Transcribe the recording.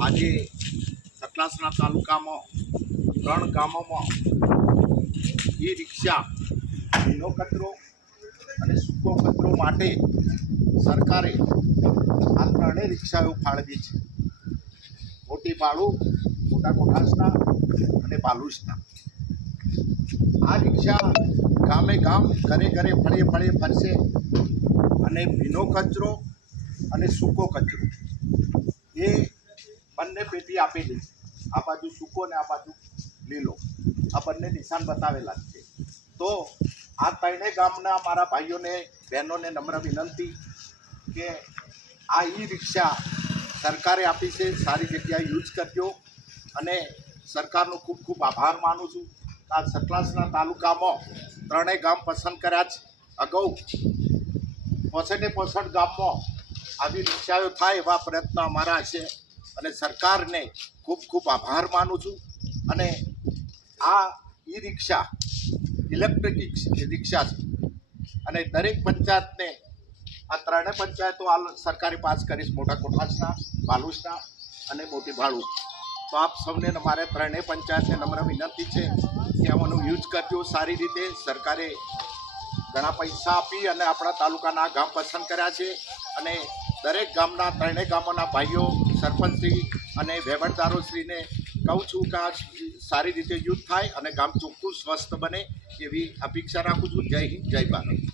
આજે સતલાસણા તાલુકામાં, ત્રણ ગામોમાં ઈ રિક્ષા ભીનો કચરો અને સૂકો કચરો માટે સરકારે આ ત્રણેય રિક્ષાઓ ફાળવી છે. મોટી બાળુ, મોટા કોઠાસના અને બાલુસના. આ રિક્ષા ગામે ગામ, ઘરે ઘરે ફળે ફળે ફરશે. અને ભીનો કચરો અને સૂકો કચરો. એ બંને પેટી આપેલી છે આ બાજુ સૂકો ને આ બાજુ લીલો. આ બંને નિશાન બતાવેલા છે. તો આ ત્રણેય ગામના મારા ભાઈઓને, બહેનોને નમ્ર વિનંતી કે આ ઈ રિક્ષા સરકારે આપી છે. સારી જગ્યાએ યુઝ કરજો. અને સરકારનો ખૂબ ખૂબ આભાર માનું છું. આ સતલાસના તાલુકામાં ત્રણેય ગામ પસંદ કર્યા છે અગાઉ પોસઠે પોસઠ ગામમાં આવી રિક્ષાઓ થાય એવા પ્રયત્ન અમારા છે. અને સરકારને ખૂબ ખૂબ આભાર માનું છું. અને આ ઈ રિક્ષા ઇલેક્ટ્રિક રિક્ષા છે. અને દરેક પંચાયતને, આ ત્રણેય પંચાયતો આ સરકારે પાસ કરીશ મોટા કોઠાસના બાલુસના અને મોટી ભાડું. તો આપ સૌને મારે ત્રણેય પંચાયતને નમ્ર વિનંતી છે કે આમાંનો યુઝ કરજો સારી રીતે. સરકારે ઘણા પૈસા આપી અને આપણા તાલુકાના ગામ પસંદ કર્યા છે અને દરેક ગામના ત્રણેય ગામોના ભાઈઓ સરપંચશ્રી અને વહીવટદારોશ્રીને કહું છું કે આ સારી રીતે યુદ્ધ થાય અને ગામ ચોખ્ખું સ્વસ્થ બને એવી અપેક્ષા રાખું છું. જય હિન્દ, જય ભારત.